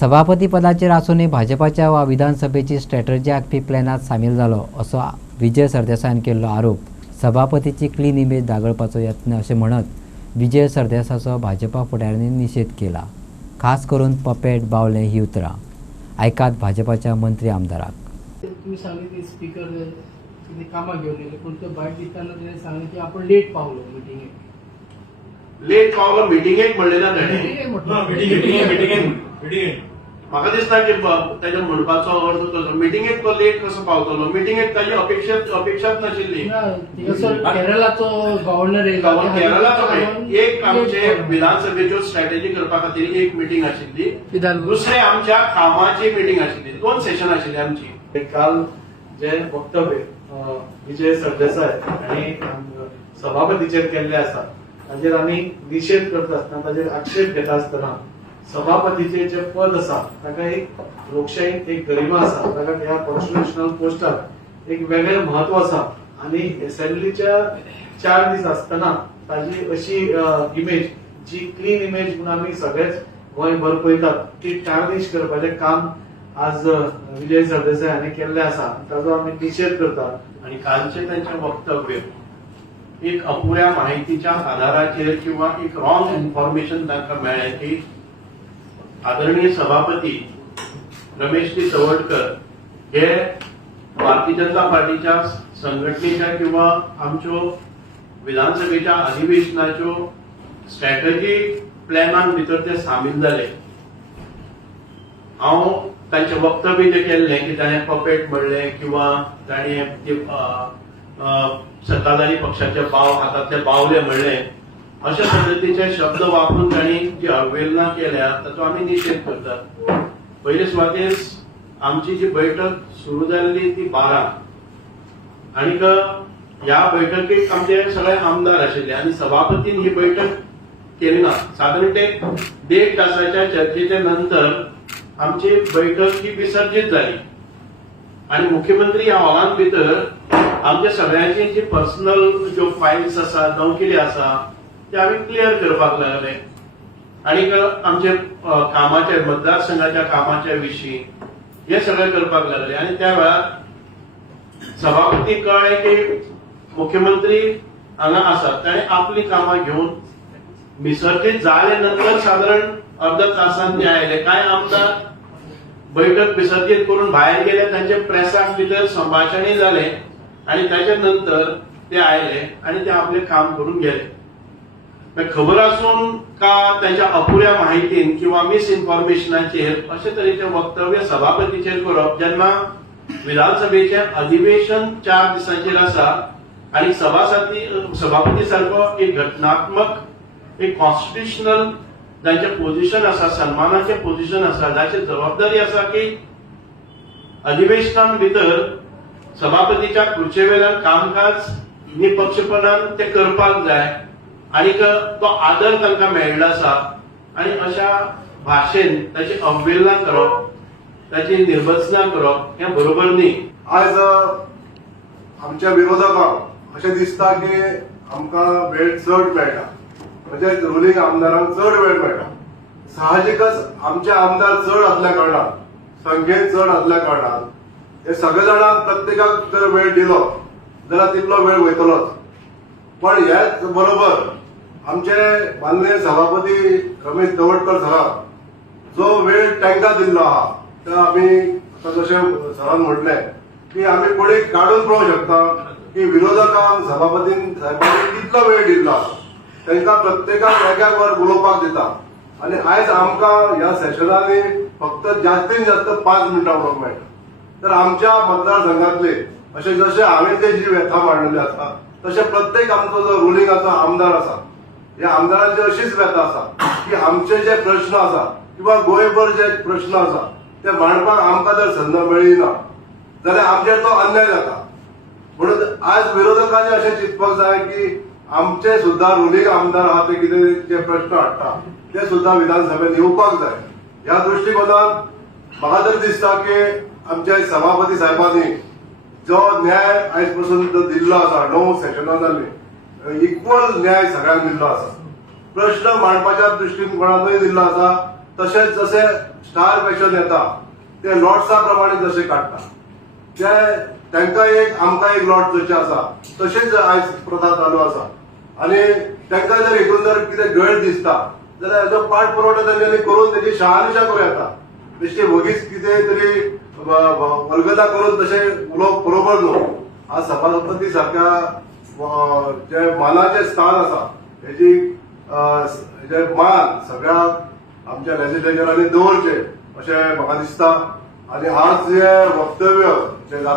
सभापती पदाचेर आसूनय भाजपाच्या वा विधानसभेची स्ट्रॅटजी आखपी प्लॅनात सामील जालो असो विजय सरदेसायान केल्लो आरोप. सभापतीची क्लीन इमेज दागळपाचो यत्न अशें म्हणत विजय सरदेसायाचो भाजपा फुडाऱ्यांनी निशेध केला. खास करून पपेट बावले ही उतरां आयकात भाजपाच्या मंत्री आमदाराक. तुम्ही सांगितले स्पीकर कामां घेऊन येले पण ते भायर दिताना ताणें सांगलें की आपण लेट पावलो मिटिंगेक. लेट पावलो मिटिंगेक म्हणलें ना ताणें. म्हाका दिसता की ताच्या म्हणपाचो अर्थ तसो. मिटिंगेक तो लेट कसो पावतलो? मिटिंगेक ताची अपेक्षाच नाशिल्ली. केरळाचो गव्हर्नर केरळाचो एक आमचे विधानसभेच्यो स्ट्रॅटेजी करपा खातीर एक मिटिंग आशिल्ली. दुसरे आमच्या कामाची मिटिंग आशिल्ली. 2 सेशन आशिल्ली आमची. काल जे वक्तव्य विजय सरदेसाय आणि सभापतीचेर केल्ले आसा ताचेर आमी निशेध करता आसतना ताचेर आक्षेप घेता आसतना सभापतीचे जे पद आसा ताका एक लोकशायेंत एक गरिमा आसा, ताका ह्या कॉन्स्टिट्युशनल पोस्टार एक वेगळें म्हत्व आसा आणि असेंब्लीच्या 4 दीस आसतना ताजी अशी इमेज जी क्लीन इमेज म्हणून आमी सगळेच गोंयभर पळयतात ती टार्निश करपाचें काम आज विजय सरदेसाय हांणी केल्लें आसा. ताचो आमी निशेध करता. आणि कालचे त्यांचे वक्तव्य एक अपुऱ्या माहितीच्या आधाराचेर किंवा एक रॉंग इन्फॉर्मेशन तांकां मेळ्ळें की आदरणीय सभापती रमेशजी तवडकर हे भारतीय जनता पार्टीच्या संघटनेच्या किंवा आमच्यो विधानसभेच्या अधिवेशनाच्यो स्ट्रॅटजी प्लॅनान भितर ते सामील जाले. हांव तांचे वक्तव्य जे केल्लें की ताणें पपेट म्हणलें किंवा ताणें सत्ताधारी पक्षाचे हातांतले बावले म्हणलें अशा पद्दतीचे शब्द वापरून तांणी जी अवहेलना केल्या ताचो आमी निशेध करतात. पयले सुवातेर आमची जी बैठक सुरू जाल्ली ती 12 आनीक ह्या बैठकीक आमचे सगळे आमदार आशिल्ले आणि सभापतीन ही बैठक केली ना. साधारण ते 1.5 तासाच्या चर्चेच्या नंतर आमची बैठक ही विसर्जित झाली आणि मुख्यमंत्री ह्या हॉलान भितर आमच्या सगळ्यांची जी पर्सनल ज्यो फायल्स आसा जावं कितें आसा ते आमी क्लियर करपाक लागले आणि आमचे कामाच्या मतदारसंघाच्या कामाच्या विशीं हे सगळें करपाक लागले. आणि त्या वेळार सभापती कळ्ळें की मुख्यमंत्री हांगा आसात. ताणें आपली कामां घेवन विसर्जित जाले नंतर साधारण अर्ध्या तासान ते आयले. कांय आमदार बैठक विसर्जित करून भायर गेले. तांचे प्रेसाक भितर संभाषणय जालें आणि त्याच्या नंतर ते आयले आणि ते आपले काम करून गेले. खबर आसून का त्यांच्या अपुऱ्या माहितीन किंवा मिस इन्फॉर्मेशनाचेर अशे तरेचे वक्तव्य सभापतीचेर करप जेन्ना विधानसभेचे अधिवेशन 4 दिसांचेर आसा आणि सभापती सारको एक घटनात्मक एक कॉन्स्टिट्युशनल जांचे पोझिशन आसा, सन्मानाचे पोझिशन आसा, जाची जबाबदारी आसा की अधिवेशनान भितर सभापतीच्या खुर्चेवेल्यान कामकाज निपक्षपणान ते करपाक जाय आणि तो आदर तांकां मेळिल्लो आसा. आणि अशा भाशेन ताची अवहेलना करप, ताची निर्बत्सना करप हें बरोबर न्ही. आज आमच्या विरोधकांक अशें दिसता की आमकां वेळ चड मेळटा, म्हणजे रुलींग आमदारांक चड वेळ मेळटा. साहजिकच आमचे आमदार चड आसल्या कारणान, संख्येन चड आसल्या कारणान हे सगळे जाणांक प्रत्येकाक जर वेळ दिलो जाल्यार तितलो वेळ वयतलोच. पण हेच बरोबर आमचे माननीय सभापती रमेश तवडकर सराक जो वेळ तांकां दिल्लो आहा तो आमी आतां जशें सरान म्हटलें की आमी कोणी काडून पळोवंक शकता की विरोधकांक सभापतीन साहेबांनी कितलो वेळ दिल्लो आसा. तांकां प्रत्येकाक वेगळ्या वर उलोवपाक दिता आणि आयज आमकां ह्या सेशनांनी फक्त जास्तीत जास्त 5 मिनटां उलोवंक मेळटा. तर आमच्या मतदारसंघातले अशें जशें हांवें ते जी व्यथा मांडलेली आसा तशें प्रत्येक आमचो जो रुलिंगाचो आमदार आसा ह्या आमदारांची अशीच व्यथा आसा की आमचे जे प्रश्न आसा किंवा गोंयभर जे प्रश्न आसा ते मांडपाक आमकां जर संद मेळ्ळी ना जाल्यार आमचेर तो अन्याय जाता. म्हणून आज विरोधकांनी अशें चिंतपाक जाय की आमचे सुद्धा रुलींग आमदार आहा ते कितें जे प्रश्न हाडटा ते सुद्धा विधानसभेत येवपाक जाय. ह्या दृश्टीकोनान म्हाका तर दिसता की आमच्या सभापती साहेबांनी जो न्याय आयज पासून दिल्लो आसा 9 सेशनां जाल्ली इक्वल न्याय सगळ्यांक दिल्लो आसा. प्रश्न मांडपाच्या दृश्टीकोनानूय दिल्लो आसा तशेंच जसे स्टार फॅशन येता ते लॉट्सा प्रमाणे जसे काडटा ते तांकां एक आमकां एक लॉट जशें आसा तशेंच आयज प्रथा चालू आसा आनी तांकां जर हितून जर कितें गैर दिसता जाल्यार हेजो पाठ पुरवठो तांच्यांनी करून तेजी शहानिशा करूं येता बेश्टे वगीच कितें तरी वल्गना करून तशें उलोवप बरोबर न्हू. आज सभापती सारख्या जे मानाचें स्थान आसा हेजी जे मान सगळ्या आमच्या लेजिस्लेचरांनी दवरचे अशें म्हाका दिसता. आनी आज जे वक्तव्य जे जाता